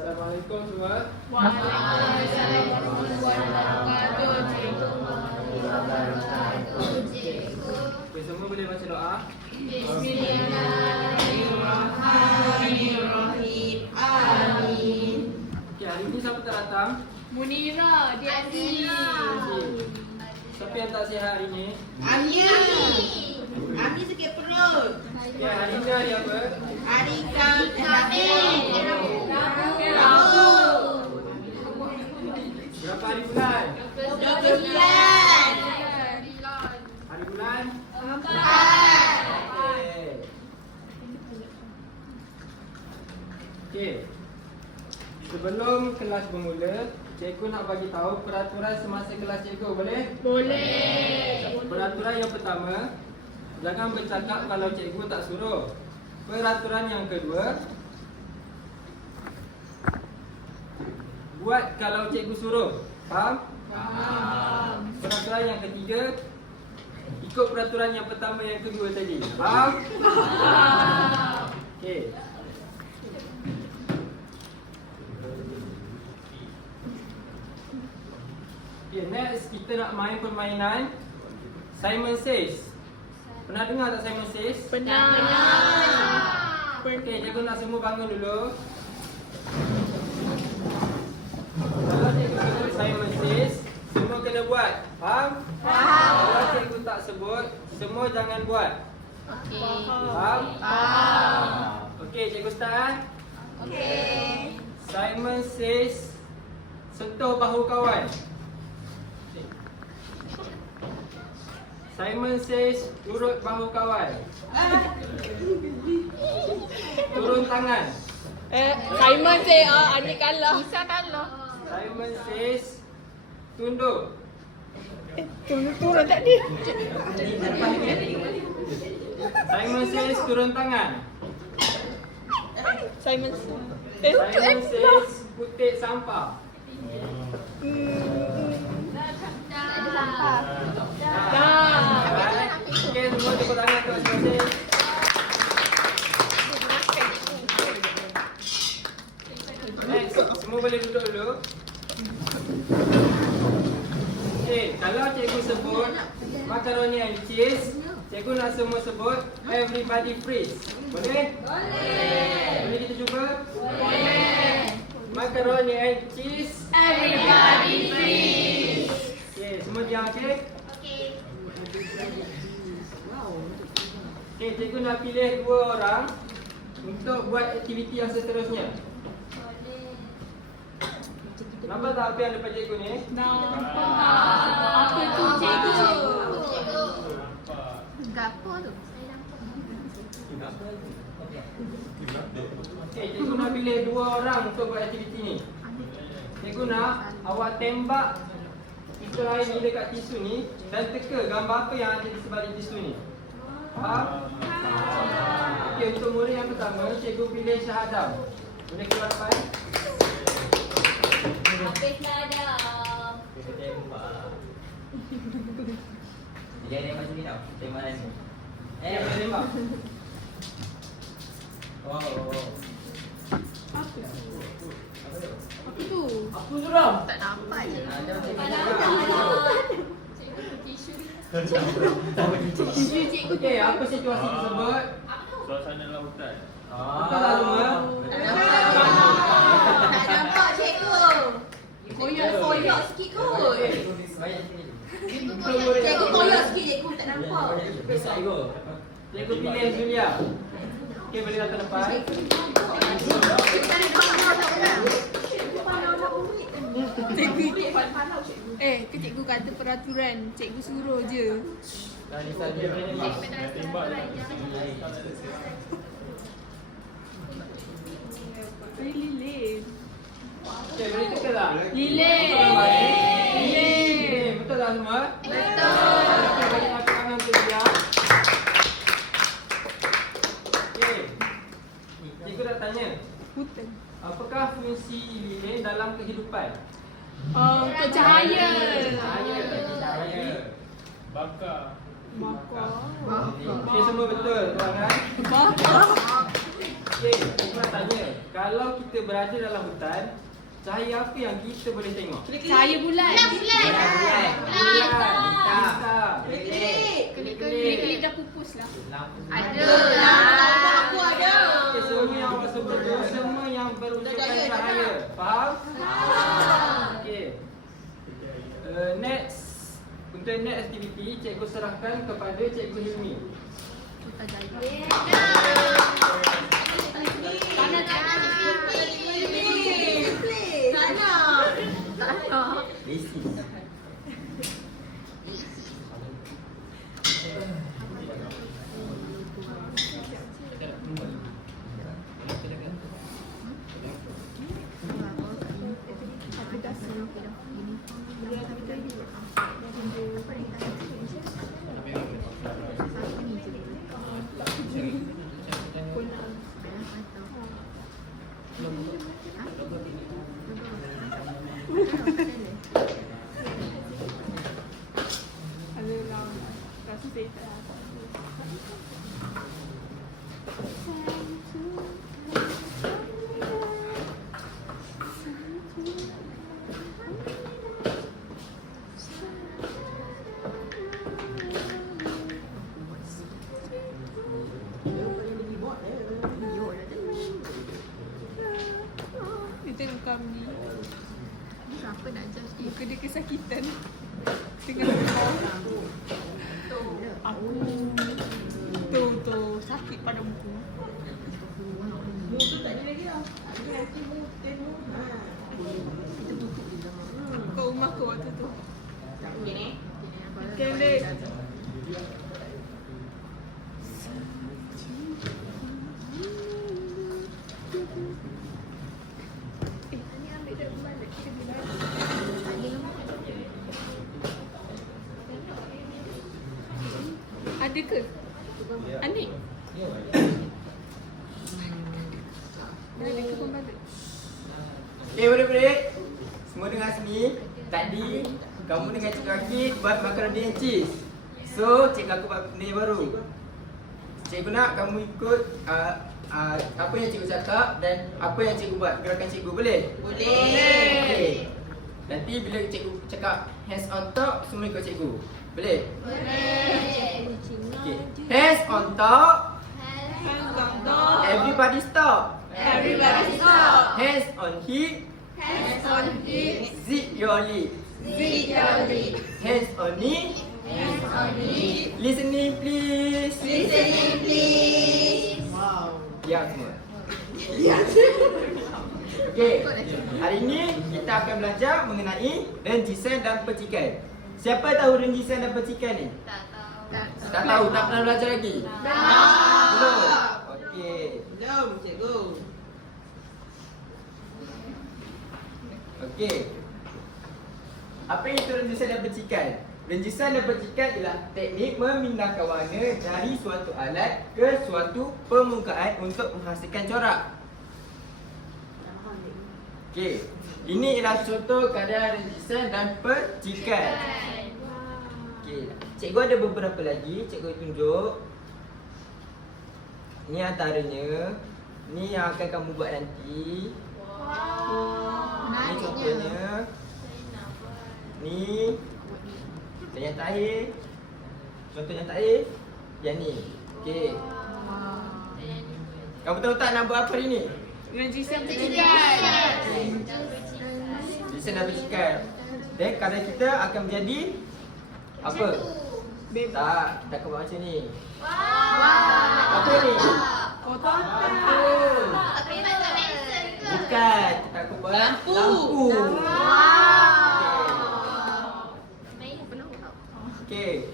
Assalamualaikum semua. Waalaikumsalam warahmatullahi wabarakatuh. Okay, semua boleh baca doa. Bismillahirrahmanirrahim. Amin. Okay, hari ni siapa tak datang? Munira, dia Aziz. Siapa yang tak sihat hari ni? Ami sakit perut. Okay, hari ni hari apa? Hari Khamis. Rabu. Berapa hari bulan? 29. Hari bulan? 4. Okay. Sebelum kelas bermula, cikgu nak bagi tahu peraturan semasa kelas cikgu, boleh? Boleh. Peraturan yang pertama, jangan bercakap kalau cikgu tak suruh. Peraturan yang kedua, buat kalau cikgu suruh. Faham? Faham. Peraturan yang ketiga, ikut peraturan yang pertama yang kedua tadi. Faham? Faham. Okey. Okay, next kita nak main permainan Simon Says. Pernah dengar tak Simon Says? Pernah. Okey, cikgu nak semua bangun dulu. Kalau cikgu sebut Simon Says, semua kena buat. Faham? Faham. Kalau cikgu tak sebut, semua jangan buat. Okey. Faham? Faham. Okey, cikgu start. Okey. Simon Says, sentuh bahu kawan. Simon Says, urut bahu kawan. Turun tangan. Simon say adik kalah. Bisa kalah. Simon Says, tunduk. Turun tadi. Simon Says, turun tangan. Simon Simon Says, kutip sampah. Alright. Okey, semua tepuk tangan untuk Simon Says. Next, semua boleh duduk dulu. Okey, kalau cikgu sebut macaroni and cheese, cikgu nak semua sebut everybody freeze. Boleh? Boleh kita cuba? Macaroni and cheese. Everybody freeze. Okey, semua diam, okey? Okey, cikgu nak pilih 2 orang untuk buat aktiviti yang seterusnya. Nampak tak apa yang depan cikgu ni? Nampak. Apa tu cikgu? Gapo tu? Okey, cikgu nak pilih 2 orang untuk buat aktiviti ni. Cikgu nak awak tembak pistol air ni dekat tisu ni dan teka gambar apa yang ada di sebalik tisu ni. Faham? Okey, untuk murid yang pertama, cikgu pilih Syahadam. Boleh keluar depan? Habis Adam. Dia ada macam ni tau. Tembak ni. Boleh tembak. Oh. Apa tu? Apa suram? Tak nampak je. Ada macam ni. Tisu cikgu. Okey, apa situasi tersebut? Suasana lautan. Betul tak semua? Tak nampak cikgu. Koyak sikit kot. Banyak sini. Cikgu koyak sikit cikgu tak nampak. Besar ego. Cikgu pilih Julia. Okey, boleh datang depan. Ke cikgu kata peraturan, cikgu suruh je. Dan Nisa dia boleh tembak. Tembak je. Lilin. Okey, boleh teka tak? Lilin. Lilin. Betul tak semua? Betul. Okey, bagi tepuk tangan untuk dia. Okey. Cikgu nak tanya, Hutan. apakah fungsi lilin dalam kehidupan? Untuk cahaya. Cahaya. Bakar. Bakar. Okey, semua betul, tuan kan? Bakar. Okey, cikgu nak tanya, kalau kita berada dalam hutan, cahaya apa yang kita boleh tengok? Cahaya bulan. Bulan. Bintang. Kelip-kelip dah pupus lah. Ada lah. Aku ada. Okay, semua yang awak sebut tu semua yang berunsurkan cahaya. Faham? Okey. Next. Untuk next activity, cikgu serahkan kepada Cikgu Hilmi. Basic. Ada lah. Rasa saya tak. Dia tengok kami. Siapa nak judge dia? Muka dia kesakitan. Tengah berkau. Aku. Tu. Sakit pada muka. Kau rumah kau waktu tu. Kelek. Ada ke? Anik? Ada ke pembalut? Okay, budak-budak. Semua dengar sini. Tadi kamu dengan Cikgu Akid buat macaroni and cheese. So, cikgu aku buat benda yang baru. Cikgu nak kamu ikut apa yang cikgu cakap dan apa yang cikgu buat. Gerakan cikgu boleh? Okay. Nanti bila cikgu cakap hands on top, semua ikut cikgu. Boleh? Okay. Hands on top. Everybody stop. Everybody stop. Hands on hip. Hands on hip. Zip your lip. Zip your lip. Hands on knee. Hands on hip. Listening please. Listening please. Diam semua. Okey. Hari ini kita akan belajar mengenai rencisan dan percikan. Siapa tahu rencisan dan percikan ni? Tak tahu, tak pernah belajar lagi? Belum. Okey. Jom, cikgu. Okey. Apa itu rencisan dan percikan? Rencisan dan percikan ialah teknik memindahkan warna dari suatu alat ke suatu permukaan untuk menghasilkan corak. Okey. Ini ialah contoh keadaan rencisan dan percikan. Okey. Cikgu ada beberapa lagi, cikgu tunjuk. Ni antaranya. Ni yang akan kamu buat nanti. Ni contohnya. Ni. Dan yang terakhir. Contoh yang terakhir. Yang ni. Okey. Kamu tahu tak nak buat apa hari ni? Rencisan percikan. Rencisan dan percikan. Dan kadar kita akan menjadi apa? Tak, kita akan buat macam ni. Apa ni? Kotak. Bukan, kita akan buat lampu. Okey.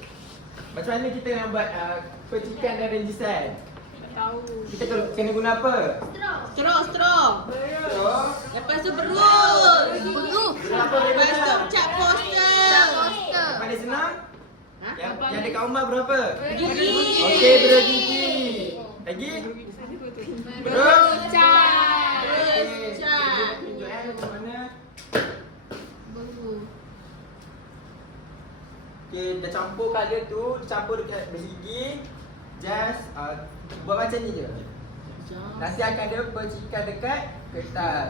Macam mana kita nak buat percikan dan rencisan? Tahu. Kita kena guna apa? Straw. So, Lepas tu berus. guna apa Lepas tu benda? cat poster. Paling senang? Ha? Yang dekat rumah berapa? Gigi. Okey, berus gigi. Lagi? Berus Cat. Okey, cikgu tunjuk macam mana. Okey, dah campur colour tu, campur dekat bergigi. Just buat macam ni je. Nanti akan ada percikan dekat kertas.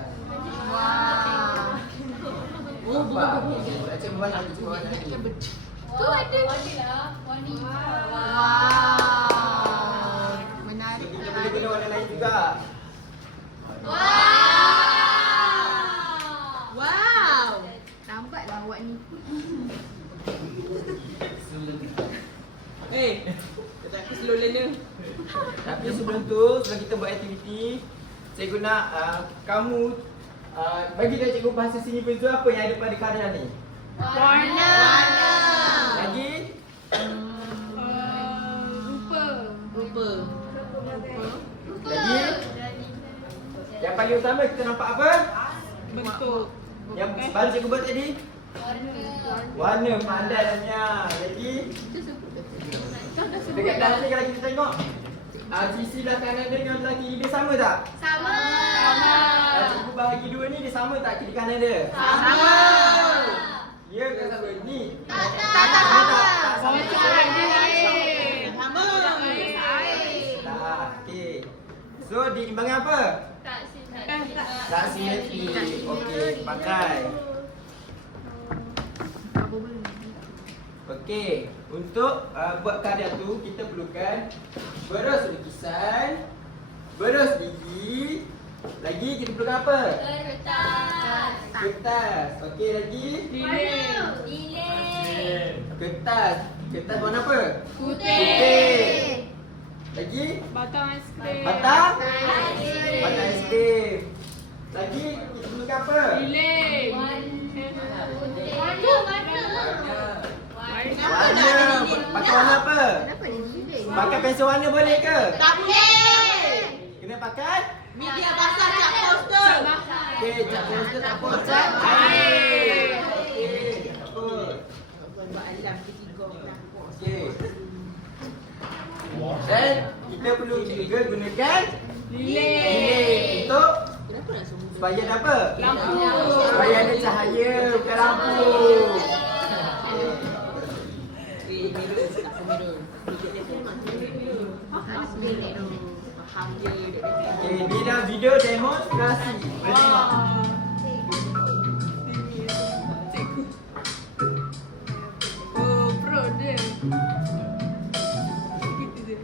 Wah. Nampak? Macam mana nak buat nanti? Tu ada. Wah. So, Menarik. kita boleh guna warna lain juga. Wow. Lambatlah awak ni. Kata aku slow learner. Tapi sebelum tu, sebelum kita buat aktiviti, cikgu nak kamu bagi dia cikgu bahasa sini pun tu apa yang ada pada karya ni? Warna. Lagi? Rupa. Rupa. Lagi? Yang paling utama kita nampak apa? Bentuk. Yang baru cikgu buat tadi? Warna pandai Lamia. Lagi? Dekat dalam ni kalau kita tengok sisi belah kanan dia dengan belah kiri dia sama tak? Sama. Kalau cikgu bahagi dua ni dia sama tak kiri kanan dia? Sama. Ya ke sama? Ni? Tak Sama tak? Tak sama. Macam dia lain. Sama. Tak. Okey. So diimbangan apa? Tak simetri. Okey, pakai. Okey, untuk buat karya tu kita perlukan berus lukisan, berus gigi, lagi kita perlukan apa? Kertas. Okey, lagi kertas. Kertas warna apa? Putih. Lagi Batang aiskrim. batang? Batang aiskrim. Lagi kita perlukan apa? Lilin. Warna. Pakai warna apa? Kenapa dia gila? Pakai pensel warna boleh ke? Tak boleh. Kena pakai? Media basah cat poster. Okey, cat poster tak apa. Cat Air. Okey, tak apa. Buat alam ketiga kenapa? Okey. Dan kita perlu juga gunakan lilin untuk Kenapa nak semua? supaya ada apa? Lampu. Supaya ada cahaya, bukan lampu. Mirror, tak apa mirror. Dia memang mirror. Harus beli tu. Faham je dia kata. Okey, di dalam video demonstrasi. Boleh tengok. Cikgu. Oh, pro dia. Gitu je.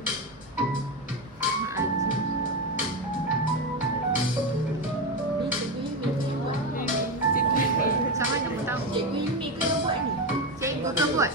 Ni cikgu Yumi yang buat. Cikgu. Sama nak pun tahu. Cikgu Yumi ke yang buat ni? Cikgu ke buat?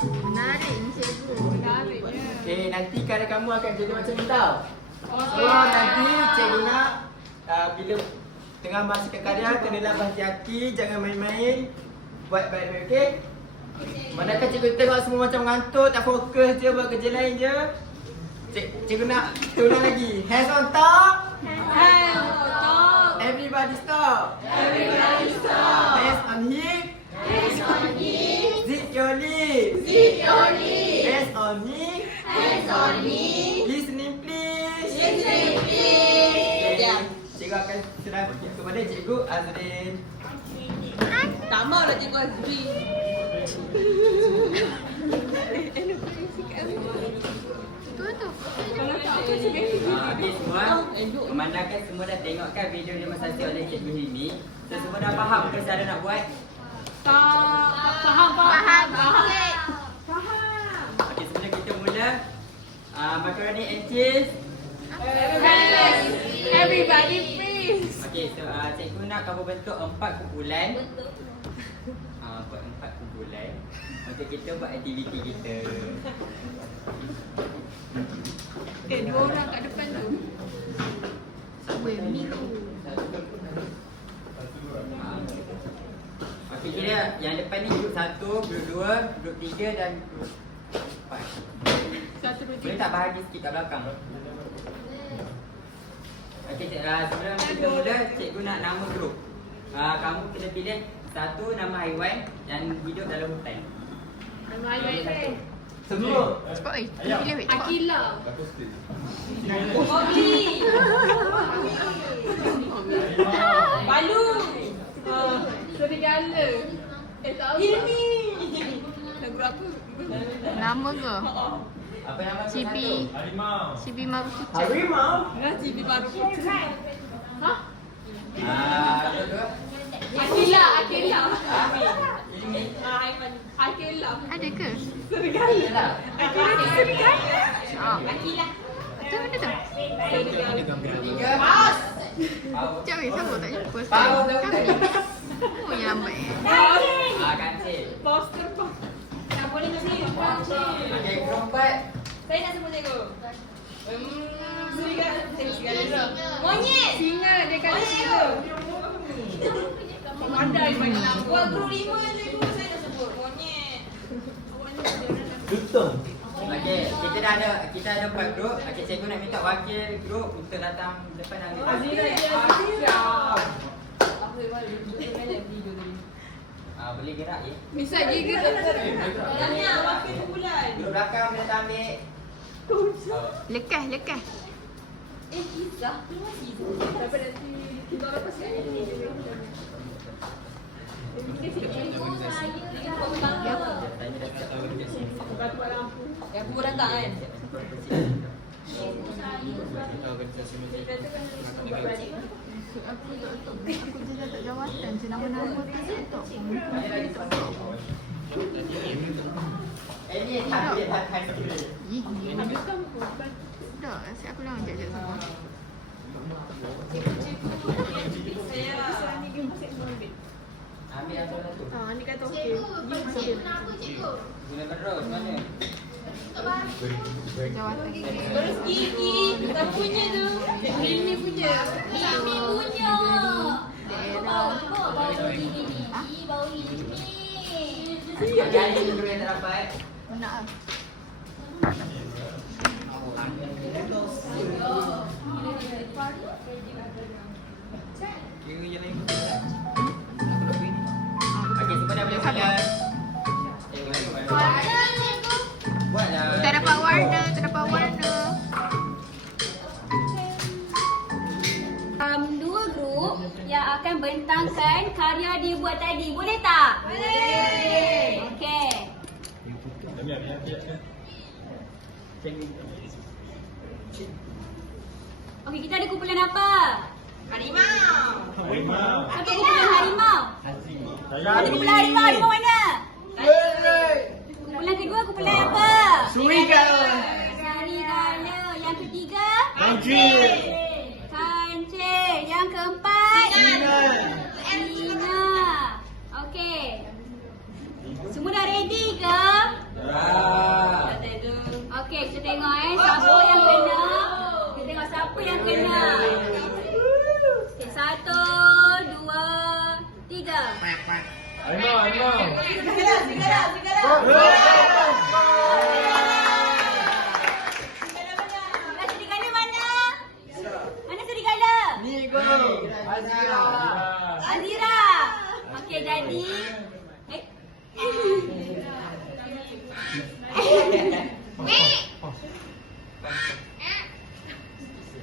Menarik ni cikgu. Menariknya. Okey, nanti karya kamu akan jadi macam ni tau. So Okey. nanti cikgu nak bila tengah masukkan karya kenalah berhati-hati, jangan main-main. Buat baik-baik, okey? Manakah cikgu tengok semua macam ngantuk, tak fokus je buat kerja lain je. Cikgu nak ulang lagi. Hands on top. Hey, stop. Everybody stop. Everybody stop. Hands on hip. Hands on hip. Zip your lip. Zip your lip. Hands on knee. Hands on knee. Listening please. Listening please. Diam. Cikgu akan serah kepada Cikgu Azrin. Tak maulah cikgu Azri. Tu. Kalau tak apa Okey semua, memandangkan semua dah tengokkan video demonstrasi oleh Cikgu Himi. So semua dah faham ke cara nak buat? Faham. Okey, sebelum kita mula, macaroni and cheese. Everybody please. Okey, so cikgu nak kamu bentuk 4 kumpulan. Buat 4 kumpulan untuk kita buat aktiviti kita. Dua orang kat depan tu. Weh, ni tu. Okey, kira yang depan ni grup 1, grup 2, grup 3 dan grup 4. Satu dua Boleh tiga. tak bahagi sikit kat belakang? Okey, sebelum kita mula, cikgu nak nama grup. Kamu kena pilih satu nama haiwan yang hidup dalam hutan. Nama ayat. Semua. Cepat oi. Pilih weh. Akila. Balu. Serigala. Tak Ilmi. Lagu apa? Nama ke? Apa nama grup Cibi. satu? Harimau. Cibi Marukucak. Harimau. Nasi di baru. Grup 2? Akila. Ilmi. Akila. Ada ke? Serigala. Akila tu serigala. Akila. Tu benda tu? 3. Pau. Sekejap weh, siapa tak jumpa Pau sekarang? dalam hutan. Oh, yang lambat Kancil. Poster pa. Tak boleh kasi. Okey, grup 4. Saya nak sebut cikgu. Serigala. Monyet. Singa, dia kata singa. Pandai banyak nama. Buat grup 5 cikgu. Saya nak sebut. Monyet. Lutung. Okey, kita ada 4 grup. Okey, cikgu nak minta wakil grup untuk datang depan ambil. Boleh gerak ya. Misal juga. Tanya wakil kumpulan. Grup belakang boleh datang ambil. Lekas. Kisah. Dapat nanti kita orang pasti ada ni. Yang aku datang kan. Aku je tak jawatan je nama-nama tu tak Ini tak boleh datang sini. Ih, tak, asyik aku lang ajak semua. Ambil yang satu. Ni kata okey. Guna terus mana? Jawatan gigi. Terus gigi. Tak punya tu. Ini punya. Mimi punya. Jadi grup yang tak dapat. Nak ah. Okey, semua dah boleh mula. Buatlah. Tak dapat warna. Dua grup yang akan bentangkan karya dibuat tadi. Boleh tak? Boleh. Okey. Okey, kita ada kumpulan apa? Harimau. Okey, kumpulan harimau. Ada kumpulan harimau. Harimau mana? Kumpulan kedua, kumpulan apa? Serigala. Serigala. Yang ketiga? Kancil. Kancil. Yang keempat? Singa. Okey. Semua dah ready ke? Okey, kita tengok siapa yang kena. Kita tengok siapa yang kena. Okey, 1, 2, 3. Harimau. Serigala. Serigala mana? Mana serigala? Ni Azira. Azira. Okey, jadi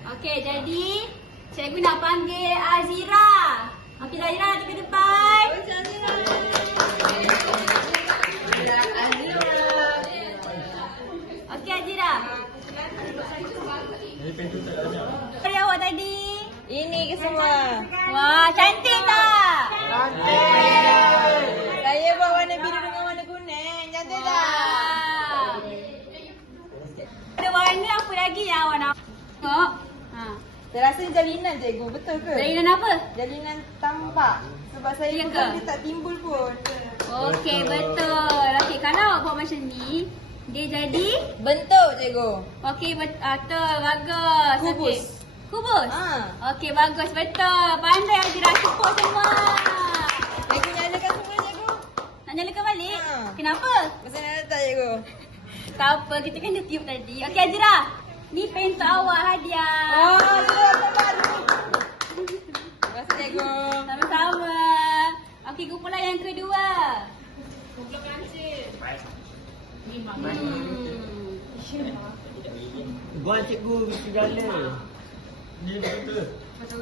Okey, jadi cikgu nak panggil Azira. Okey, Azira nanti ke depan. Azira. jalinan cikgu, betul ke? Jalinan apa? Jalinan tampak. Sebab saya Ya bukan ke? dia tak timbul pun. Okey, betul. Okey, kalau awak buat macam ni, dia jadi Bentuk cikgu. okey, betul. Bagus. Kubus. Okey. Kubus? Okey, bagus. Betul. Pandai Azira. Tepuk semua. Cikgu nyalakan semua cikgu. Nak nyalakan balik? Ha. Kenapa? Masa nak letak cikgu. Tak apa, kita kan dah tiup tadi. Okey, Azira. Ni pen untuk awak hadiah. Oh, tu baru. Terima kasih cikgu. Sama-sama. Okey, kumpulan yang kedua. Gua cikgu segala. Ni betul. Sekejap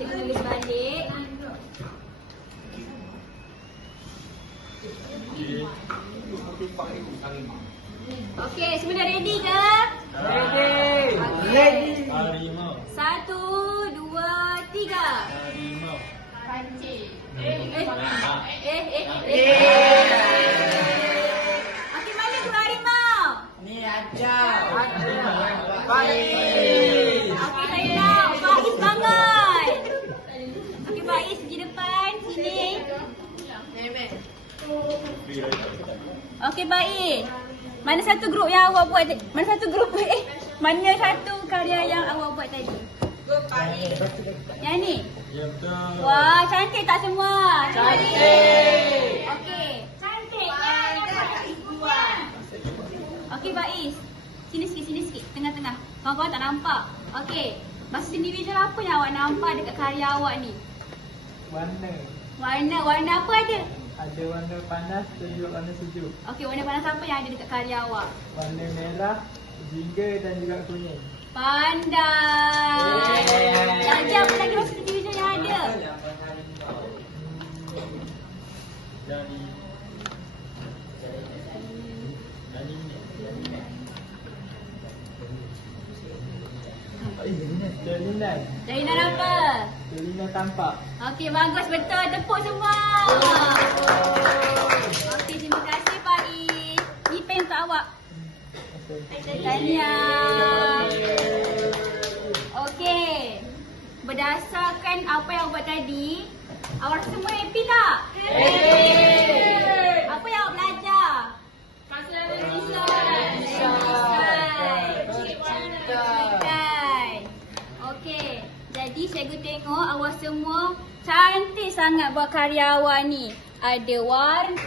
cikgu tulis balik. Okey, semua dah ready ke? Ready. Okey. Harimau. 1, 2, 3. Harimau. Okey, mana guru harimau? Ni ada. Baik. Okey, saya tahu. Faiz bangun. Okey, Faiz pergi depan. Sini. Okey, baik. Mana satu grup yang awak buat? Mana satu grup? Mana satu karya yang awak buat tadi? Yang ni? Ya betul. Wah, cantik tak semua? Cantik. Okey. Cantik. Okey, Faiz. Sini sikit. Tengah-tengah. Kawan-kawan tak nampak. Okey. Masa individual apa yang awak nampak dekat karya awak ni? Warna. Warna apa ada? Ada warna panas dan juga warna sejuk. Okey, warna panas apa yang ada dekat karya awak? Warna merah, jingga dan juga kuning. Pandai. Jadi apa lagi masa individual yang ada? Jadi Jalinan. Jalinan apa? Jalinan tampak. Okey, bagus. Betul. Tepuk semua. Okey, terima kasih Faiz. Ni pen untuk awak. Tahniah. Okey. Berdasarkan apa yang awak buat tadi, awak semua happy tak? Happy. Apa yang awak belajar? Pasal okey. Jadi cikgu tengok awak semua cantik sangat buat karya awak ni. Ada warna